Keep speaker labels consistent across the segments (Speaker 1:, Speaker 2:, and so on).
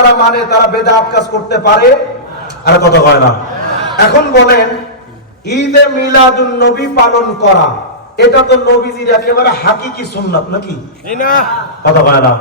Speaker 1: তারা মানে তারা বেদাত কাজ করতে পারে? আর কথা হয় না। এখন বলেন ঈদে মিলাদুন নবী পালন করা এটা তো নবীজির একেবারে হাকিকি সুন্নাত নাকি? কথা কয় না।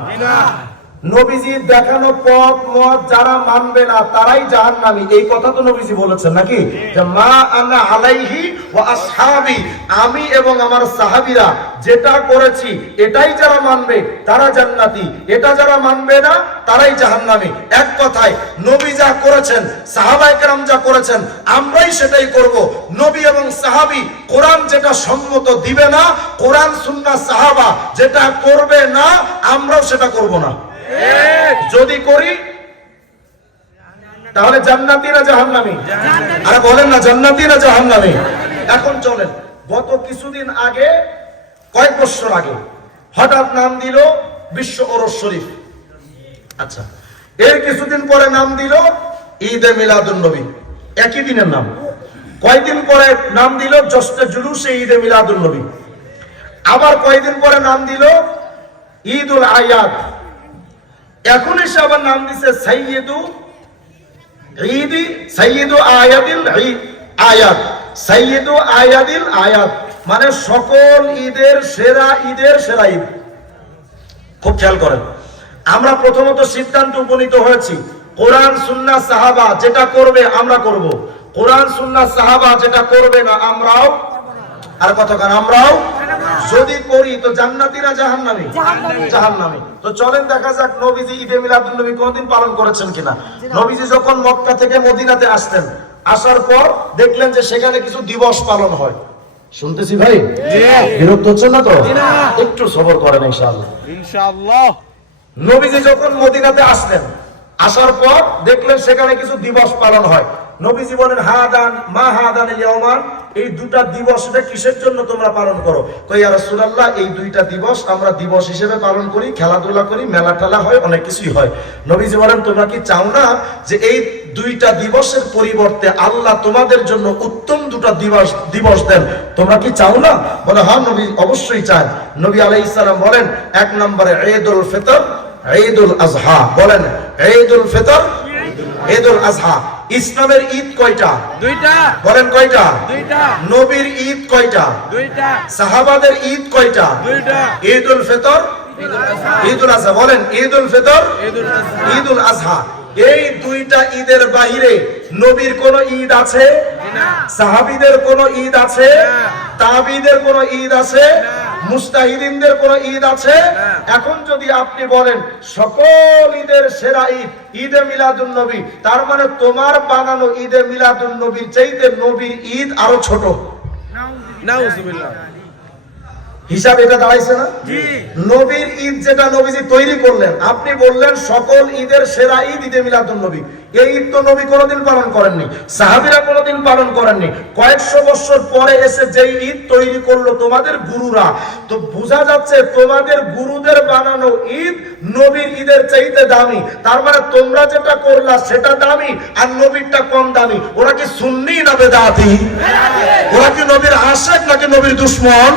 Speaker 1: নবীজির দেখানো পথ, মত যারা মানবে না, তারাই জাহান্নামী। এই কথা তো নবীজি বলেছেন নাকি? যে মা আনা আলাইহি ওয়া আসহাবি, আমি এবং আমার সাহাবীরা যেটা করেছি, এটাই যারা মানবে, তারা জান্নাতি। এটা যারা মানবে না, তারাই জাহান্নামী। এক কথায়, নবী যা করেছেন, সাহাবায়ে কেরাম যা করেছেন, আমরাই সেটাই করব। নবী এবং সাহাবি, কোরআন যেটা সম্মত দিবে না, কোরআন, সুন্নাহ, সাহাবা যেটা করবে না, আমরাও সেটা করব না। যদি করি তাহলে জান্নাতি না জাহান্নামী। আরে বলেন না জান্নাতি না জাহান্নামী। এখন চলেন গত কিছুদিন আগে কয়েক বছর আগে হঠাৎ নাম দিল বিশ্ব ওরস শরীফ। আচ্ছা এর কিছুদিন পরে নাম দিল ঈদ এ মিলাদুন নবী। একই দিনের নাম। কয়দিন পরে নাম দিল জশ্নে জুলুসে ঈদ এ মিলাদুন নবী। আবার কয়দিন পরে নাম দিল ঈদ উল আয়াত। এখন এসে আবার নাম দিছে সাইয়েদু ঈদি, সাইয়েদু আয়াদিল আয়াত। সাইয়েদু আয়াদিল আয়াত। মানে সকল ঈদের সেরা ঈদের সেরা ঈদ। খুব খেয়াল করেন। আমরা প্রথমত সিদ্ধান্ত উপনীত হয়েছি, কোরআন, সুন্নাহ, সাহাবা যেটা করবে আমরা করব। কোরআন সুন্না সাহাবা যেটা করবে না আমরাও আর কতক্ষণ আমরাও যদি করি তো জান্নাতি না জাহান্নামী। জাহান্নামী। তো চলেন দেখা যাক নবীজি ঈদে মিলাদুন নবী কোনদিন পালন করেছেন কিনা। নবীজি যখন মক্কা থেকে মদিনাতে আসতেন আসার পর দেখলেন যে সেখানে কিছু দিবস পালন হয়। শুনতেছি ভাই? বিরক্ত হচ্ছে না তো? একটু সবর করেন ইনশাআল্লাহ।
Speaker 2: ইনশাআল্লাহ।
Speaker 1: নবীজি যখন মদিনাতে আসলেন আসার পর দেখলেন সেখানে কিছু দিবস পালন হয়। নবীজি বলেন হাদান মা হাদান ইয়ামান এই দুটা দিবস এটা কিসের জন্য তোমরা পালন করো? কই ইয়া রাসূলুল্লাহ, এই দুইটা দিবস আমরা দিবস হিসেবে পালন করি, খেলাধুলা করি মেলা টেলা হয়, অনেক কিছুই হয়। নবীজি বলেন, তোমরা কি চাও না যে এই দুইটা দিবসের পরিবর্তে আল্লাহ তোমাদের জন্য উত্তম দুটা দিবস দিবস দেন? তোমরা কি চাও না? বলে হ্যাঁ নবী অবশ্যই চান নবী আলাইহিস সালাম বলেন, এক নম্বরে ঈদুল ফিতর, ঈদুল আজহা বলেন, ঈদুল ফিতর ঈদুল আজহা ইসলামের ঈদ কয়টা?
Speaker 2: দুইটা।
Speaker 1: বলেন কয়টা?
Speaker 2: দুইটা।
Speaker 1: নবীর ঈদ কয়টা?
Speaker 2: দুইটা।
Speaker 1: সাহাবাদের ঈদ কয়টা?
Speaker 2: দুইটা।
Speaker 1: ঈদুল ফিতর? ঈদুল আজহা। বলেন ঈদুল ফিতর?
Speaker 2: ঈদুল আজহা।
Speaker 1: এই দুইটা ঈদের বাহিরে নবীর কোন ঈদ আছে? সাহাবিদের কোন ঈদ আছে? তাবিদের কোন ঈদ আছে? মুস্তাহিদিনদের কোন ঈদ আছে? এখন যদি আপনি বলেন সকল ঈদের সেরা ঈদ ঈদে মিলাদুন নবী তার মানে তোমার বানানো ঈদে মিলাদুন নবীর চাইতে নবীর ঈদ আরও ছোট।
Speaker 2: নাউজুবিল্লাহ।
Speaker 1: হিসাব এটা দাঁড়াইছে না? নবীর ঈদ যেটা নবীজি তৈরি করলেন আপনি বললেন সকল ঈদের সেরা ঈদ ঈদে মিলাদুন নবী। এই ঈদ তো নবী কোনোদিন পালন করেননি সাহাবীরা কোনোদিন পালন করেননি। কয়েকশো বছর পরে এসে যেই ঈদ তৈরি করল তোমাদের গুরুরা তো বোঝা যাচ্ছে তোমাদের গুরুদের বানানো ঈদ নবীর ঈদের চাইতে দামি। তার মানে তোমরা যেটা করলা সেটা দামি আর নবীরটা কম দামি। ওরা কি সুন্নি না বেদাতি। ওরা কি নবীর আশেক নাকি নবীর দুশ্মন?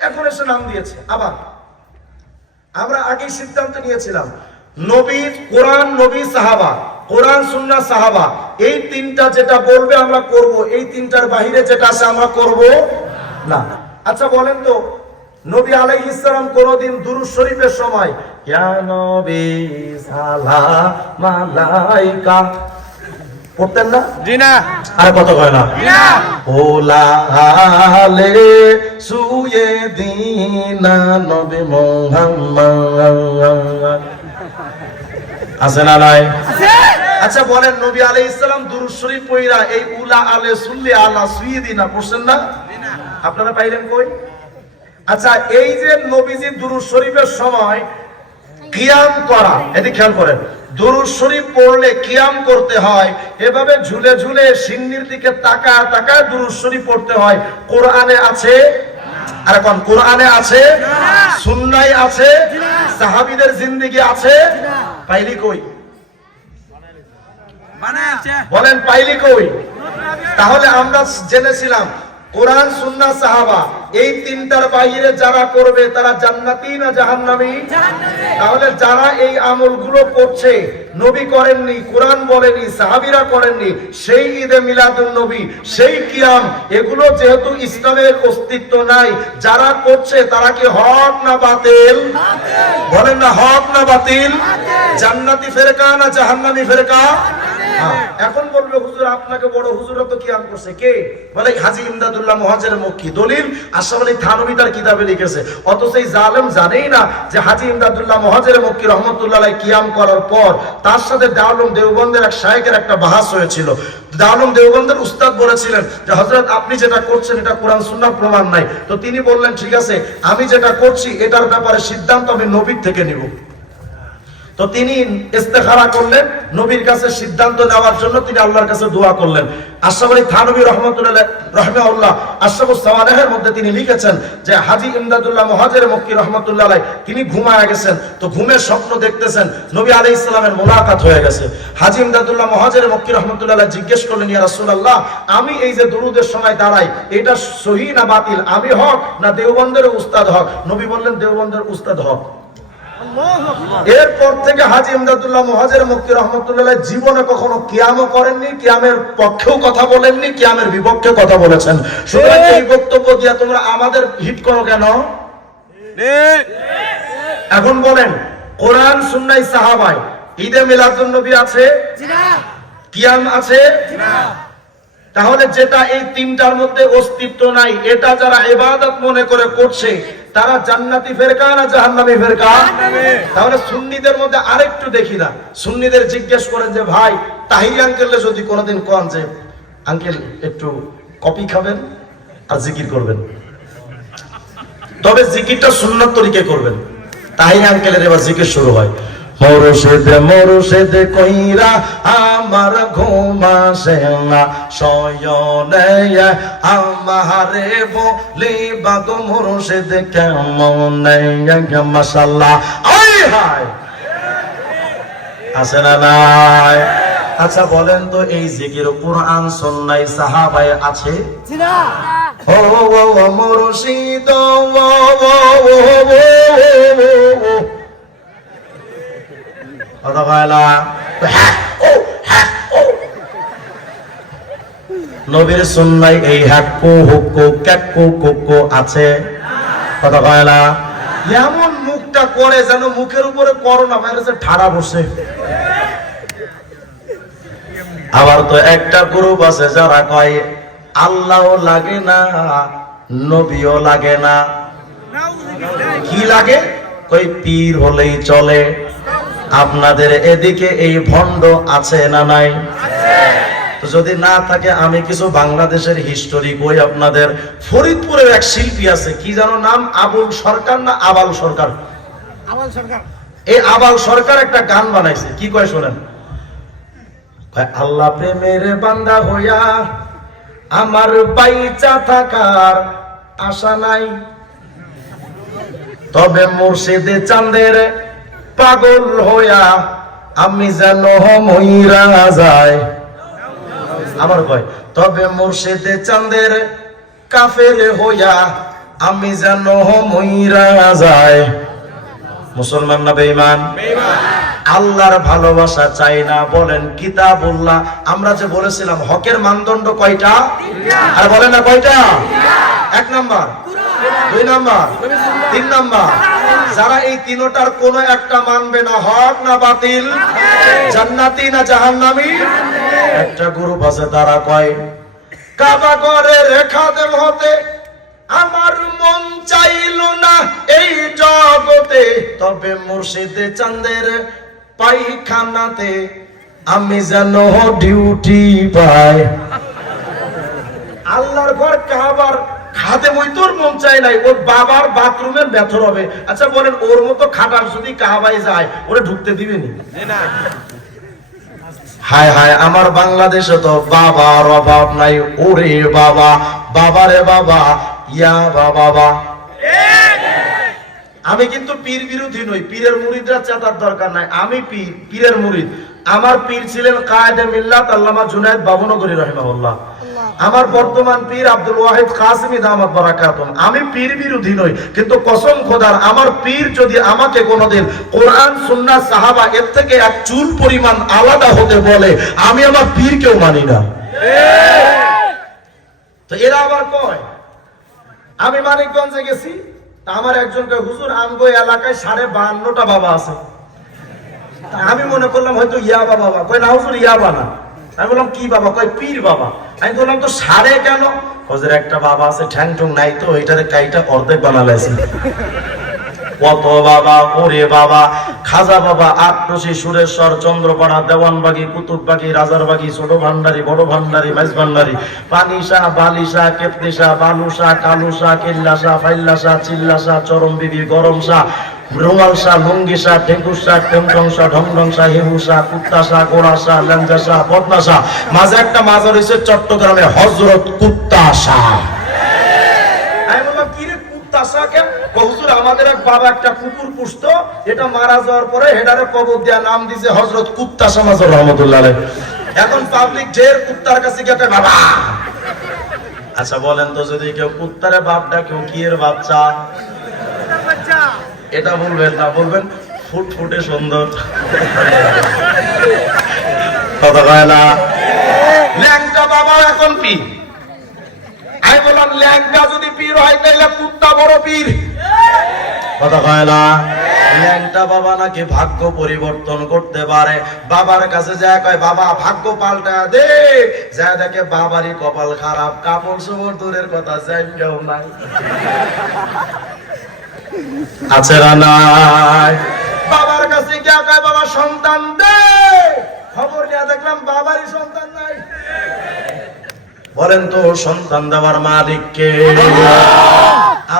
Speaker 1: এখন এসে নাম দিয়েছে, আবার। আমরা আগেই সিদ্ধান্ত নিয়েছিলাম, নবী, কোরআন, নবী, সাহাবা, কোরআন, সুন্নাহ, সাহাবা, এই তিনটা যেটা বলবে আমরা করব, এই তিনটার বাহিরে যেটা আছে আমরা করব না। আচ্ছা বলেন তো, নবী আলাইহিস সালাম কোনদিন দুরূদ শরীফের সময়, ইয়া নবী সালাম আলাইকা পড়তেন না?
Speaker 2: জি না
Speaker 1: আর কত কয় না?
Speaker 2: জি না
Speaker 1: ওলালে সুয়ে দিনা নবী মোহাম্মদ। আছে না নাই? আচ্ছা বলেন নবী আলাইহিস সালাম দুরূদ শরীফ পড়া এই উলা আলে সুল্লি আলা সুয়ে দিনা পড়ছেন না? আপনারা পাইলেন কই? আচ্ছা এই যে নবীজি দুরূদ শরীফের সময় কিয়াম করা এটি খেয়াল করেন। দুরুদ শরীফ পড়লে কিয়াম করতে হয়। এভাবে ঝুলে ঝুলে সিন্নির দিকে তাকা তাকা দুরুদ শরীফ পড়তে হয়। কোরআনে আছে? আর এখন কোরআনে আছে? সুন্নাই আছে? সাহাবীদের জিন্দেগি আছে? পাইলি কই? বলেন পাইলি কই? তাহলে আমরা জেনেছিলাম কোরআন সুন্নাহ সাহাবা এই তিনটার বাইরে যারা করবে তারা জান্নাতি না জাহান্নামী? তাহলে যারা এই আমলগুলো করছে নবী করেননি কোরআন বলেনি সাহাবীরা করেননি সেই ঈদে মিলাদুল নবী সেই কিয়াম এগুলো যেহেতু ইসলামের অস্তিত্ব নাই যারা করছে তারা কি হক না বাতিল? বলেন না হক না বাতিল। জান্নাতি ফেরকা না জাহান্নামি ফেরকা? এখন বলবে হুজুর আপনাকে বড় হুজুরা তো কিয়াম করছে। কে? বলে হাজি ইমদাদুল্লাহ মহাজের মক্কি দলিল আশরাফ আলী থানবী তার কিতাবে লিখেছে। অথচ এই জালেম জানেই না যে হাজি ইমদাদুল্লাহ মহাজের মক্কি রহমতুল্লাহ কিয়াম করার পর তার সাথে দাউলুম দেওবন্দের এক শায়েকের একটা বাহাস হয়েছিল। দাউলুম দেওবন্দের উস্তাদ বলেছিলেন যে হযরত আপনি যেটা করছেন এটা কোরআন সুন্নাহ প্রমাণ নাই। তো তিনি বললেন ঠিক আছে আমি যেটা করছি এটার ব্যাপারে সিদ্ধান্ত আমি নবীর থেকে নিব। তো তিনি ইস্তেখারা করলেন, নবীর কাছে সিদ্ধান্ত নেওয়ার জন্য তিনি আল্লাহর কাছে দোয়া করলেন। আশরাফ থানবী রহমতুল্লাহ রহমাউল্লাহ আশরাফুস সাওয়ালেহের মধ্যে তিনি লিখেছেন যে, হাজী ইমদাদুল্লাহ মহাজের মক্কি রহমতুল্লাহ আলাই তিনি ঘুমায় গেছেন, তো ঘুমের স্বপ্ন দেখতেছেন, নবী আলাইহিস সালামের মোলাকাত হয়ে গেছে। হাজী ইমদাদুল্লাহ মহাজের মক্কি রহমতুল্লাহ আলাই জিজ্ঞেস করলেন, ইয়া রাসূলুল্লাহ, আমি এই যে দুরুদের সময় দাঁড়াই, এটা সহি না বাতিল, আমি হক না দেওবন্দের উস্তাদ হক? নবী বললেন, দেওবন্দের উস্তাদ হক। এরপর থেকে হাজি ইমদাদুল্লাহ মহাজের মুক্তি রহমতুল্লাহ জীবনে কখনো কিয়ামও করেননি কিয়ামের পক্ষেও কথা বলেননি কিয়ামের বিপক্ষে কথা বলেছেন। সুতরাং এই বক্তব্য দিয়া তোমরা আমাদের হিট করো কেন? এখন বলেন কোরআন সুন্নাই সাহাবাই ঈদে মিলাদুন নবী আছে? কিয়াম আছে? তাহলে যেটা এই তিনটার মধ্যে অস্তিত্ব নাই এটা যারা এবাদত মনে করে করছে তারা জান্নাতি ফেরকা না জাহান্নামি ফেরকা তাহলে সুন্নিদের মধ্যে আরেকটু দেখি না। সুন্নিদের জিজ্ঞেস করেন যে ভাই তাহি আঙ্কেলে যদি কোনোদিন কন যে আঙ্কেল একটু কপি খাবেন আর জিকির করবেন। তবে জিকিরটা সুন্নত তরিকে করবেন। তাহি আঙ্কেলের এবার জিকির শুরু হয়। মরুষেদ মরুষেদ কইরা আমার ঘুম আসে না। শয়নে আমারে বলি বাদ কেমন মাসাল্লাহ আই হায়! আছে না নাই? আচ্ছা বলেন তো এই জিকির কোরআন সন্ন্যাই সাহাবায় আছে? ও ও মুর্শিদ ও হ্যাঁ হ্যাঁ নবীর এই কুক্কু আছে। কথা কয়লা এমন মুখটা করে যেন মুখের উপরে করোনা ভাইরাসের ঠাড়া বসে। আবার তো একটা গ্রুপ আছে যারা কয়, আল্লাহও লাগে না, নবীও লাগে না। কি লাগে? কই পীর হলেই চলে। আপনাদের এদিকে এই ভণ্ড আছে না নাই? যদি না থাকে আমি কিছু বাংলাদেশের হিস্টোরি বই আপনাদের। ফরিদপুরের এক শিল্পী আছে কি জানো নাম? আবুল সরকার না আবাল সরকার?
Speaker 3: আবাল সরকার।
Speaker 1: এই আবাল সরকার একটা গান বানাইছে কি কয় শোনেন? আল্লাহ প্রেমের বান্দা হইয়া আমার বাইচা থাকার আশা নাই। তবে মুর্শিদে চাঁদের পাগল হইয়া আমি যেন মইরা যায় আমার কয় তবে মুর্শিদে চাঁদের কাফের হইয়া আমি যেন মইরা যায় মুসলমান না বেঈমান? আল্লাহর ভালোবাসা চাই না বলেন কিতাবুল্লাহ। আমরা যে বলেছিলাম হকের মানদণ্ড কয়টা? আর বলেন না কয়টা? এক নাম্বার দুই নাম্বার, তিন নাম্বার, যারা এই তিনটার কোন একটা মানবে না, হক না বাতিল, জান্নাতি না জাহান্নামী, একটা গ্রুপ আছে তারা কয় কাবা করে রেখা দেব হতে আমার মন চাইল না এই জগতে, তবে মুর্শিদে চাঁদের পাইখানাতে আমি যেন ডিউটি পাই। আল্লাহর ঘর কাবার খাতে বই তোর মন চাই নাই ওর বাবার বাথরুমের ব্যথর হবে। আচ্ছা বলেন ওর মতো খাটার যদি কাবাই যায় ওরে ঢুকতে দিবেনি হায় হায় আমার বাংলাদেশে তো বাবার অভাব নাই। ওরে বাবা বাবারে বাবা ইয়া বাবা। আমি কিন্তু পীর বিরোধী নই পীরের মুরিদরা চেতার দরকার নাই। আমি পীর পীরের মুরিদ। আমার পীর ছিলেন কায়েদে মিল্লাত আল্লামা জুনায়েদ বাবনগরী রহিমাহুল্লাহ। আমার বর্তমান পীর আব্দুল ওয়াহিদ কাসিমি দামাত বারাকাতুম আমি পীর বিরোধী নই, কিন্তু কসম খোদার, আমার পীর যদি আমাকে কোনোদিন কোরআন, সুন্নাহ, সাহাবা, এর থেকে এক চুল পরিমাণ আলাদা হতে বলে, আমি আমার পীরকেও মানি না। তো এরা আবার কয়, আমি মানিকগঞ্জে গেছি আমার একজনকে হুজুর, আমগো এলাকায় সাড়ে বাহান্নটা বাবা আছে। আমি মনে করলাম হয়তো ইয়াবা বাবা, কয় না হুজুর ইয়াবা না। আমি বললাম, কি বাবা? কয়, পীর বাবা। আমি বললাম, তো সারে কেন? হজের একটা বাবা আছে ঠ্যাং ঠুং নাই তো এটারে কাইটা অর্ধেক বানালাইছে কত বাবা, ওরে বাবা। খাজা বাবা, আটরসি, সুরেশ্বর চন্দ্রপাড়া দেওয়ানবাগি, কুতুববাগি, রাজারবাগি ছোট ভান্ডারি বড় ভান্ডারি মাইজ ভান্ডারি পানিসা বালিসা কেপনিসা বালুসা কালুসা কিল্লাসা ফাইল্লাসা চিল্লাসা চরম বিবি গরম শাহ রুমালসা লুঙ্গিসা ঠেকুসা টেমটংসা ঢংঢংসা হেহুসা কুত্তাসা গোড়াসা ল্যাংজাসা বদনাসা মাঝে একটা মাজার হয়েছে চট্টগ্রামে হজরত কুত্তাসা আমাদের এক বাবা একটা কুকুর পুষতো এটা মারা যাওয়ার পরে হেডারে কবর দেয়া নাম দিছে হজরত কুত্তাসা মাজর রহমতুল্লাহ এখন পাবলিক ঢের কুত্তার কাছে গিয়ে কয়, বাবা! আচ্ছা বলেন তো যদি কেউ কুত্তারে বাপটা কেউ কি এর বাচ্চা? এটা বলবেন না বলবেন ফুট ফুটে সুন্দর। কথা কয় না? ল্যাংটা বাবা এখন পীর। আমি বললাম ল্যাংটা যদি পীর হয় তাহলে কুত্তা বড় পীর। কথা কয় না? ল্যাংটা বাবা নাকি ভাগ্য পরিবর্তন করতে পারে? বাবার কাছে যায় কয়, বাবা, ভাগ্য পাল্টা দে। যা দেখে বাবারই কপাল খারাপ। কাপড় চোপড় দূরের কথা যাই নাই আছে না নাই? বাবার কাছে গিয়া কয়, বাবা, সন্তান দে। খবর নিয়ে দেখলাম বাবারই সন্তান নাই। বলেন তো, সন্তান দেওয়ার মালিক কে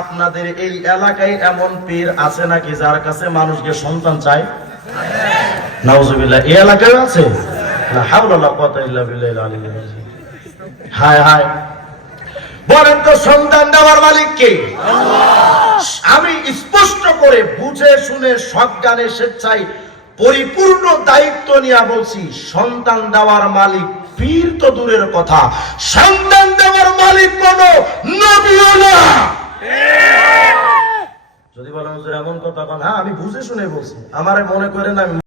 Speaker 1: আপনাদের এই এলাকায় এমন পীর আছে নাকি যার কাছে মানুষকে সন্তান চায়? এই এলাকায় আছে? হায় হায়। বলেন তো, সন্তান মালিক কে? আমি স্পষ্ট করে বুঝে শুনে সজ্ঞানে স্বেচ্ছায় পরিপূর্ণ দায়িত্ব নিয়ে বলছি, সন্তান দেওয়ার মালিক পীর তো দূরের কথা। সন্তান দেওয়ার মালিক কোন নবীও না। যদি বলেন এমন কথা হ্যাঁ আমি বুঝে শুনে বলছি। আমার মনে করেন আমি